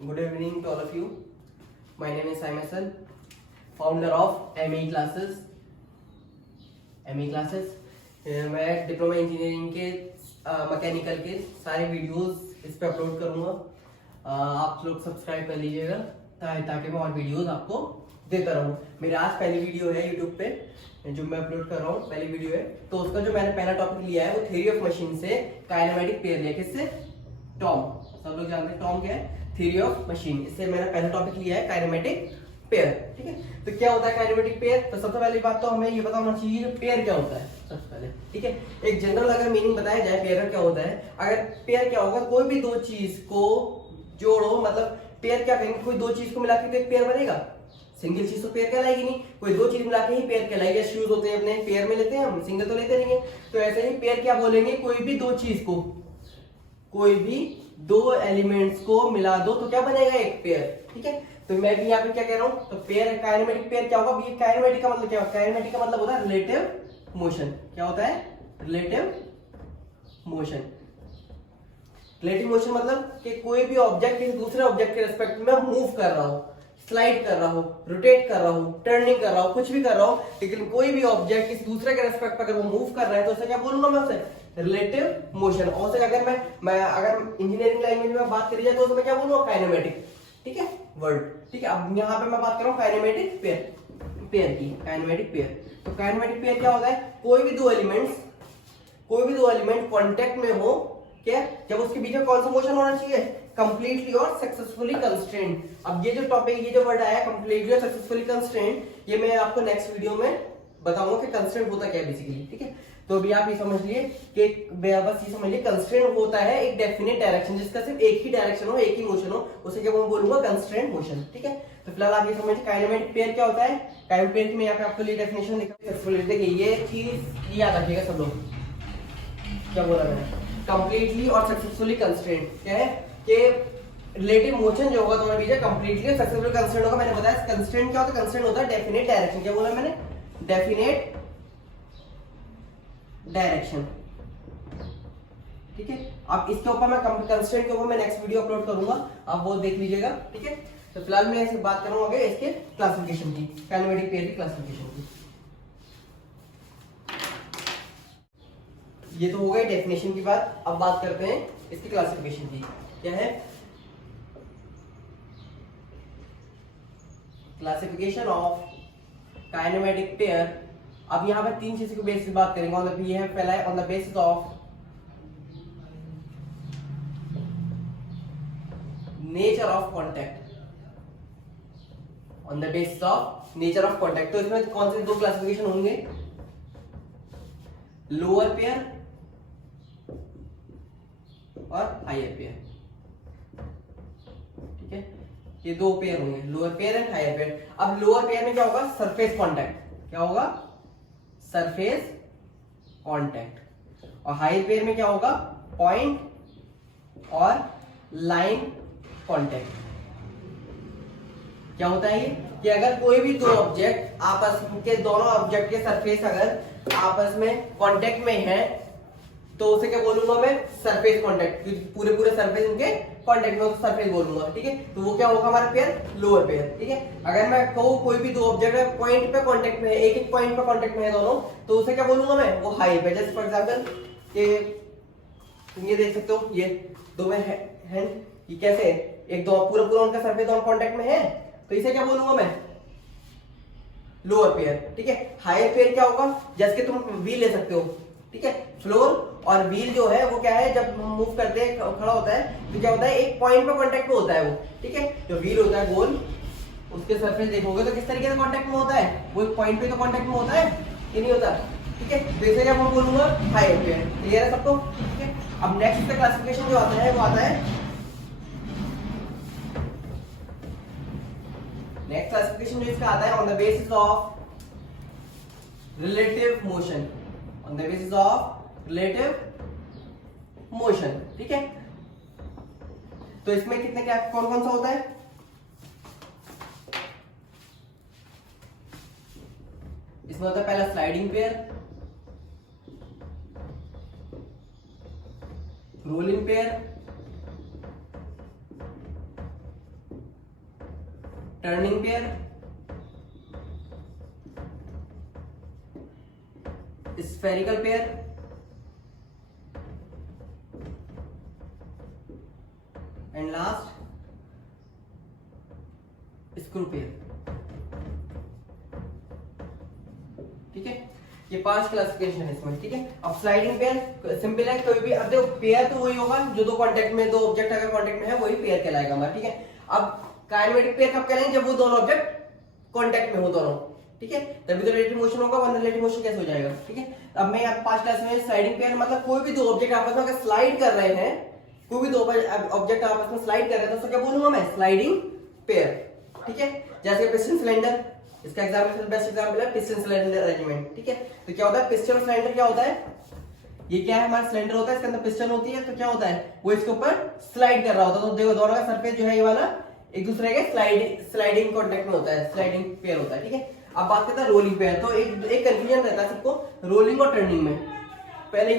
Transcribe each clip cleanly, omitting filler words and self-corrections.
Good evening to all of you. My name is Sai Masal, founder of ME Classes. मैं diploma engineering के mechanical के सारे videos इस पे upload करूँगा. आप लोग सब्सक्राइब कर लीजिएगा ताकि मैं और वीडियोस आपको देता रहूँ. मेरी आज पहली वीडियो है यूट्यूब पे जो मैं अपलोड कर रहा हूँ. पहली वीडियो है तो उसका जो मैंने पहला टॉपिक लिया है वो थ्योरी ऑफ मशीन से काइनेमेटिक पेयर लिया. किससे? टॉम. सब लोग जानते हैं टॉम क्या है. Theory of machine. इससे मैंने पहला टॉपिक लिया है काइनेमेटिक पेयर. ठीक है, तो क्या होता है काइनेमेटिक पेयर? तो सबसे पहली बात तो हमें ये पता होना चाहिए पेयर क्या होता है सबसे पहले. ठीक है, एक जनरल अगर मीनिंग बताया जाए पेयर क्या होता है. अगर पेयर क्या होगा, कोई भी दो चीज को जोड़ो, मतलब पेयर क्या कहेंगे, कोई दो चीज को मिला के तो एक पेयर बनेगा. सिंगल चीज तो पेयर कहलाएगी नहीं, कोई दो चीज मिला के ही पेयर कहलाएगी. शूज होते हैं अपने पेयर में लेते हैं हम, सिंगल तो लेते नहीं है. तो ऐसे ही पेयर क्या बोलेंगे, कोई भी दो चीज को, कोई भी दो एलिमेंट्स को मिला दो तो क्या बनेगा, एक पेयर. ठीक है, तो मैं भी यहाँ पे क्या कह रहा हूँ, तो पेयर काइनेमेटिक पेयर क्या होगा. ये काइनेमेटिक का मतलब क्या होगा? काइनेमेटिक का मतलब होता है रिलेटिव मोशन. क्या होता है? Relative motion. रिलेटिव मोशन मतलब कि कोई भी ऑब्जेक्ट किसी दूसरे ऑब्जेक्ट के रिस्पेक्ट में मूव कर रहा हो, स्लाइड कर रहा हो, रोटेट कर रहा हो, टर्निंग कर रहा हो, कुछ भी कर रहा हो, लेकिन कोई भी ऑब्जेक्ट किसी दूसरे के रिस्पेक्ट पर अगर वो मूव कर रहा है तो उसे क्या बोलूंगा मैं, उसे रिलेटिव मोशन. और से अगर मैं अगर इंजीनियरिंग लैंग्वेज में बात करी जाए तो उसमें क्या बोलूंगा, काइनेमेटिक. ठीक है, वर्ड. ठीक है, अब यहाँ पे मैं बात कर रहा हूँ काइनेमेटिक पेयर की. काइनेमेटिक पेयर, तो काइनेमेटिक पेयर क्या होता है, कोई भी दो एलिमेंट कांटेक्ट में हो, क्या जब उसके बीच में कौन सा मोशन होना चाहिए, कंप्लीटली और सक्सेसफुली कंस्ट्रेंट. अब ये जो टॉपिक, ये जो वर्ड आया कंप्लीटली और सक्सेसफुली कंस्ट्रेंट, ये मैं आपको नेक्स्ट वीडियो में बताऊंगा कि कंस्ट्रेंट होता क्या है बेसिकली. ठीक है, तो अभी आप ये समझ लिए कि बस ये समझ लिए कंस्ट्रेंट होता है एक डेफिनेट डायरेक्शन, जिसका सिर्फ एक ही डायरेक्शन हो, एक ही मोशन हो, उसे क्या मैं बोलूंगा, कंस्ट्रेंट मोशन. ठीक है, तो फिलहाल आप ये समझिए काइनेमेटिक पेयर क्या होता है. काइनेमेटिक पेयर की मैं यहाँ पे आपको लिए डेफिनेशन लिखा. देखिए ये चीज याद रखिएगा सब लोग. क्या बोला मैंने, कंप्लीटली और सक्सेसफुली कंस्ट्रेंट. क्या है कि रिलेटिव मोशन जो होगा दोनों बीच कंप्लीटली और सक्सेसफुली कंस्ट्रेंट होगा. मैंने बताया कंस्ट्रेंट क्या होता है. कंस्ट्रेंट होता है डेफिनेट डायरेक्शन. क्या बोला मैंने, डेफिनेट डायरेक्शन. ठीक है, अब इसके ऊपर मैं कंस्ट्रेंट के ऊपर मैं नेक्स्ट वीडियो अपलोड करूंगा, आप वो देख लीजिएगा. ठीक है, तो फिलहाल मैं इसे बात करूंगा आगे इसके क्लासिफिकेशन की, काइनेमेटिक पेयर की क्लासिफिकेशन की. ये तो हो गई डेफिनेशन की बात. अब बात करते हैं इसकी क्लासिफिकेशन की. क्या है क्लासिफिकेशन ऑफ काइनेमेटिक पेयर. अब यहाँ पे तीन चीजों के बेसिस बात करेंगे. ऑन द, ये है पहला है on the basis of nature of contact. On the basis of nature of contact, तो इसमें कौन से दो क्लासिफिकेशन होंगे, लोअर पेयर और हायर पेयर. ठीक है, ये दो पेयर होंगे, lower pair and higher pair. अब लोअर पेयर में क्या होगा, सरफेस कांटेक्ट. क्या होगा, सरफेस कांटेक्ट. और हायर पेयर में क्या होगा, पॉइंट और लाइन कांटेक्ट. क्या होता है ये कि अगर कोई भी दो ऑब्जेक्ट आपस के, दोनों ऑब्जेक्ट के सरफेस अगर आपस में कांटेक्ट में है तो उसे क्या बोलूंगा मैं, सरफेस कांटेक्ट. पूरे सरफेस उनके कांटेक्ट में, तो सरफेस बोलूंगा. ठीक है, तो वो क्या होगा हमारा पेयर, लोअर पेयर. ठीक है, अगर मैं कहूँ कोई भी दो ऑब्जेक्ट पॉइंट पे कांटेक्ट में है, एक एक पॉइंट पे कांटेक्ट में है दोनों, तो उसे क्या बोलूंगा मैं, वो हायर पेयर. जैसे फॉर एग्जांपल ये देख सकते हो, ये दो में है, ये कैसे है, एक दो पूरा उनका सरफेस दोनों कांटेक्ट में है, तो इसे क्या बोलूंगा मैं, लोअर पेयर. ठीक है, हायर पेयर क्या होगा, जैसे कि तुम व्हील ले सकते हो. ठीक है, फ्लोर और व्हील जो है वो क्या है, जब मूव करते हैं खड़ा होता है तो क्या होता है, एक पॉइंट पे कांटेक्ट में होता है वो. ठीक है, जो व्हील होता है गोल, उसके सरफेस देखोगे तो किस तरीके से कांटेक्ट में होता है, वो एक पॉइंट पे तो कांटेक्ट में होता है कि नहीं होता. ठीक है, तो इसे क्या मैं बोलूंगा, हायर पेयर. क्लियर है सबको. ठीक है, अब नेक्स्ट का क्लासिफिकेशन जो आता है वो आता है, नेक्स्ट क्लासिफिकेशन जो इसका आता है on the basis of relative motion. On the basis of relative motion. ठीक है, तो इसमें कितने क्या कौन कौन सा होता है, इसमें होता है पहला sliding pair, rolling pair, turning pair, spherical pair, and last screw pair. ठीक है, ये 5 क्लासिफिकेशन है इसमें। ठीक है, अब स्लाइडिंग पेयर सिंपल है, कोई भी, अब देखो पेयर तो वही होगा जो दो कांटेक्ट में, दो ऑब्जेक्ट अगर कांटेक्ट में है वही पेयर कहलाएगा हमारा। ठीक है, अब काइनेमेटिक पेयर कब कहलाएंगे, जब वो दोनों ऑब्जेक्ट कांटेक्ट में हो दोनों। ठीक है, तभी तो रिलेटिव मोशन होगा, वरना रिलेटिव मोशन कैसे हो जाएगा। ठीक है, अब मैं यहाँ 5 क्लास में स्लाइडिंग पेयर मतलब कोई भी दो ऑब्जेक्ट आपस में अगर स्लाइड कर रहे हैं, कोई भी दो ऑब्जेक्ट आपस में स्लाइड कर रहे हैं तो उसको क्या बोलूंगा मैं, स्लाइडिंग पेयर। ठीक है, जैसे पिस्टन सिलेंडर, इसका एग्जांपल, बेस्ट एग्जांपल है पिस्टन सिलेंडर अरेंजमेंट। ठीक है, तो क्या होता है, पिस्टन और सिलेंडर क्या होता है, ये क्या है हमारा सिलेंडर होता है, इसके अंदर पिस्टन होती है, तो क्या होता है वो इसके ऊपर स्लाइड कर रहा होता है। तो देखो दोनों का सरफेस जो है ये वाला एक दूसरे के स्लाइडिंग कांटेक्ट में होता है, स्लाइडिंग पेयर होता है। ठीक है, अब बात करते हैं रोलिंग पेयर। तो एक कंफ्यूजन रहता है सबको रोलिंग और टर्निंग में। पहले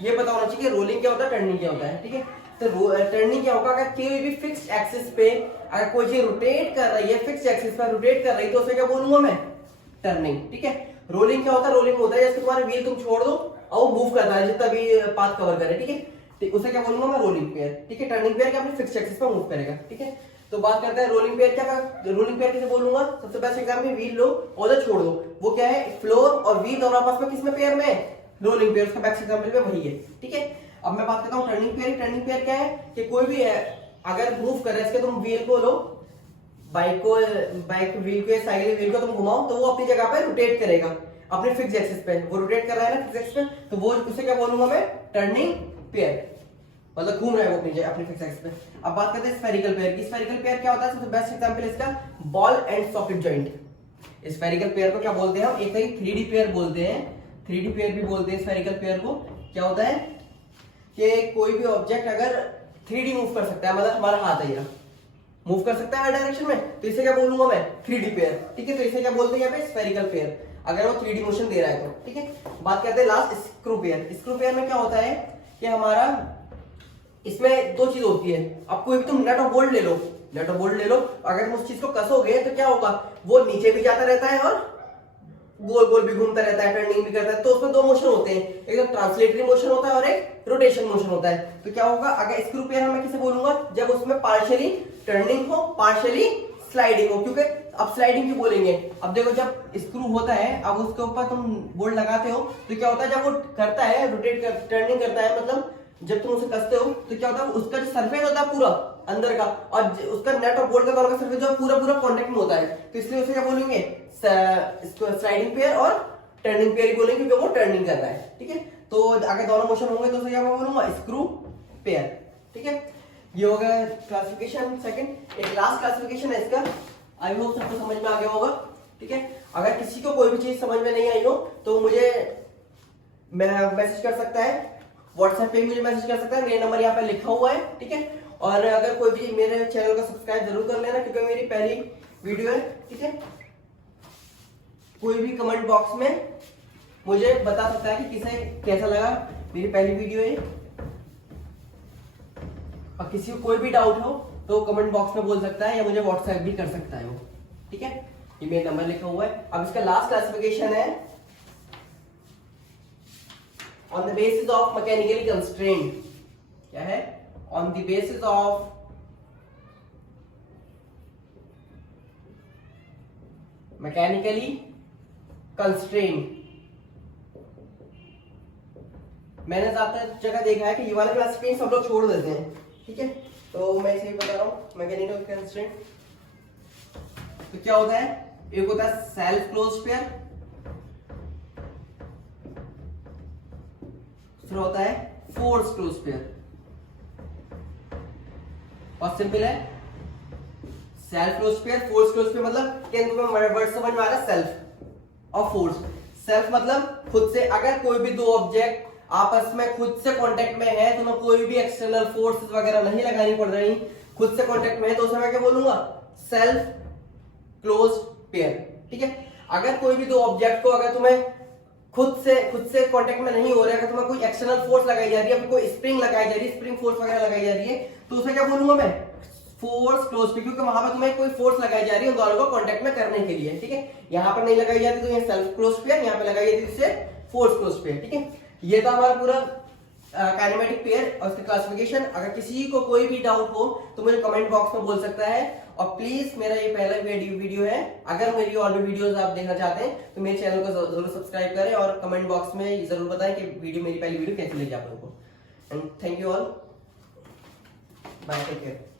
ये पता होना चाहिए कि रोलिंग क्या होता है, टर्निंग क्या होता है। ठीक है, तो टर्निंग क्या होगा, अगर कोई भी फिक्स्ड एक्सिस पे अगर कोई चीज रोटेट कर रही है, फिक्स्ड एक्सिस पर रोटेट कर रही है, तो उसे क्या बोलूंगा मैं, टर्निंग। ठीक है, रोलिंग क्या होता है, रोलिंग होता है जैसे तुम्हारा व्हील तुम छोड़ दो और वो मूव करता है जितना भी पाथ कवर करे। ठीक है, तो उसे क्या बोलूंगा मैं, रोलिंग पेयर। ठीक है, टर्निंग पेयर क्या अपने फिक्स्ड एक्सिस पर मूव करेगा। ठीक है, तो बात करते हैं रोलिंग पेयर। क्या रोलिंग पेयर कैसे बोलूंगा, सबसे बेस्ट एग्जांपल, व्हील लो और छोड़ दो, वो क्या है, फ्लोर और व्हील दोनों आपस में किसमें पेयर में, रोलिंग पेयर, उसका बेस्ट एग्जांपल में वही है। ठीक है, अब मैं बात करता हूँ टर्निंग पेयर। टर्निंग पेयर क्या है कि कोई भी अगर मूव कर रहे हैं, इसके तुम व्हील को लो, बाइक व्हील को, साइकिल व्हील को तुम घुमाओ तो वो अपनी जगह पे रोटेट करेगा अपने फिक्स एक्सिस पे, वो रोटेट कर रहा है ना फिक्स एक्सिस पे, तो वो उसे क्या बोलूंगा मैं, टर्निंग पेयर, मतलब घूम रहा है वो अपनी फिक्स एक्सिस पे। अब बात करते हैं स्फेरिकल पेयर की। स्फेरिकल पेयर क्या होता है, सबसे बेस्ट एग्जांपल इसका ball and socket joint. Spherical pair को क्या बोलते हैं हम, एक तरीके 3D पेयर बोलते हैं, 3D पेयर भी बोलते हैं स्फेरिकल पेयर को। क्या होता है कि कोई भी ऑब्जेक्ट अगर 3D मूव कर सकता है, मतलब हमारा हाथ है ये मूव कर सकता है हर डायरेक्शन में, तो इसे क्या बोलूंगा मैं, 3D पेयर। ठीक है, तो इसे क्या बोलते हैं यहाँ पे, स्फेरिकल पेयर, अगर वो 3D मोशन दे रहा है तो। ठीक है, बात करते हैं last screw pair. Screw pair में क्या होता है कि हमारा इसमें दो चीज होती है। अब कोई भी तुम नट और बोल्ट ले लो, नट और बोल्ट ले लो, अगर तुम उस चीज को कसोगे तो क्या होगा, वो नीचे भी जाता रहता है और गोल गोल भी घूमता रहता है, टर्निंग भी करता है। तो उसमें दो मोशन होते हैं, एक तो ट्रांसलेटरी मोशन होता है और एक रोटेशन मोशन होता है। तो क्या होगा, अगर स्क्रू पेयर मैं किसे बोलूंगा, जब उसमें पार्शियली टर्निंग हो, पार्शियली स्लाइडिंग हो। क्योंकि अब स्लाइडिंग क्यों बोलेंगे, अब देखो जब स्क्रू होता है, अब उसके ऊपर तुम बोल्ट लगाते हो तो क्या होता है, जब वो करता है रोटेट कर, टर्निंग करता है, मतलब जब तुम उसे कसते हो तो क्या होता है, उसका जो सरफेस होता है पूरा अंदर का, और उसका नेट और बोल्ट का दोनों का सरफेस जो पूरा पूरा कांटेक्ट में होता है, तो इसलिए उसे क्या बोलेंगे, इसको स्लाइडिंग पेयर और टर्निंग पेयर ही बोलेंगे, क्योंकि वो टर्निंग कर रहा है। ठीक है, तो अगर दोनों मोशन होंगे तो उसे क्या बोलूंगा, स्क्रू पेयर। ठीक है, ये हो गया क्लासिफिकेशन सेकंड। एक लास्ट क्लासिफिकेशन है इसका, आई होप सबको समझ में आ गया होगा। ठीक है, अगर किसी को कोई भी चीज समझ में नहीं आई हो तो मुझे मैसेज कर सकता है, व्हाट्सएप पे मुझे मैसेज कर सकता है, मेरा नंबर यहाँ पे लिखा हुआ है। ठीक है, और अगर कोई भी मेरे चैनल को सब्सक्राइब जरूर कर लेना, क्योंकि मेरी पहली वीडियो है। ठीक है, कोई भी कमेंट बॉक्स में मुझे बता सकता है कि किसे कैसा लगा, मेरी पहली वीडियो है। और किसी को कोई भी डाउट हो तो कमेंट बॉक्स में बोल सकता है या मुझे व्हाट्सएप भी कर सकता है वो। ठीक है, ये मेरा नंबर लिखा हुआ है। अब इसका लास्ट क्लासिफिकेशन है on the basis of mechanically constraint. क्या है, on the basis of mechanically constraint. मैंने ज्यादा जगह देखा है कि ये वाला क्लासिफिकेशन सब लोग छोड़ देते हैं। ठीक है, तो मैं इसे बता रहा हूं, मैकेनिकल कंस्ट्रेंट तो क्या होता है, एक होता है सेल्फ क्लोज्ड पेयर, दूसरा होता है फोर्स क्लोज्ड पेयर। बहुत सिंपल है, self closed pair, force closed pair, मतलब वर्ड समझ में आ रहा है, सेल्फ और फोर्स। सेल्फ मतलब खुद से, अगर कोई भी दो ऑब्जेक्ट आपस में खुद से कांटेक्ट में है, तो मैं कोई भी एक्सटर्नल फोर्सेस वगैरह नहीं लगानी पड़ रही, खुद से कांटेक्ट में है, तो उसे मैं क्या बोलूंगा, सेल्फ क्लोज्ड पेयर। ठीक है, अगर कोई भी दो ऑब्जेक्ट को अगर तुम्हें खुद से कांटेक्ट में नहीं हो रहा है, अगर तुम्हें कोई एक्सटर्नल फोर्स लगाई जा रही है, कोई स्प्रिंग लगाई जा रही है, स्प्रिंग फोर्स वगैरह लगाई जा रही है, तो उसे क्या बोलूंगा मैं, फोर्स क्लोज पे, क्योंकि वहां पर तुम्हें कोई फोर्स लगाई जा रही है उन दोनों को कांटेक्ट में करने के लिए, ठीक है। यहाँ पर नहीं लगाई जाती तो ये सेल्फ क्लोज पेयर, यहाँ पे लगाई जाती है इससे फोर्स क्लोज पेयर, ठीक है। ये तो हमारा पूरा काइनेमेटिक पेयर और उसकी क्लासिफिकेशन। अगर किसी को कोई भी डाउट हो तो मुझे कमेंट बॉक्स में बोल सकता है। और प्लीज मेरा ये पहला वीडियो है, अगर मेरी और भी वीडियोस आप देखना चाहते हैं तो मेरे चैनल को जरूर सब्सक्राइब करें और कमेंट बॉक्स में जरूर बताएं कि मेरी पहली वीडियो कैसी लगी आप लोगों को। And thank you all, bye, take care.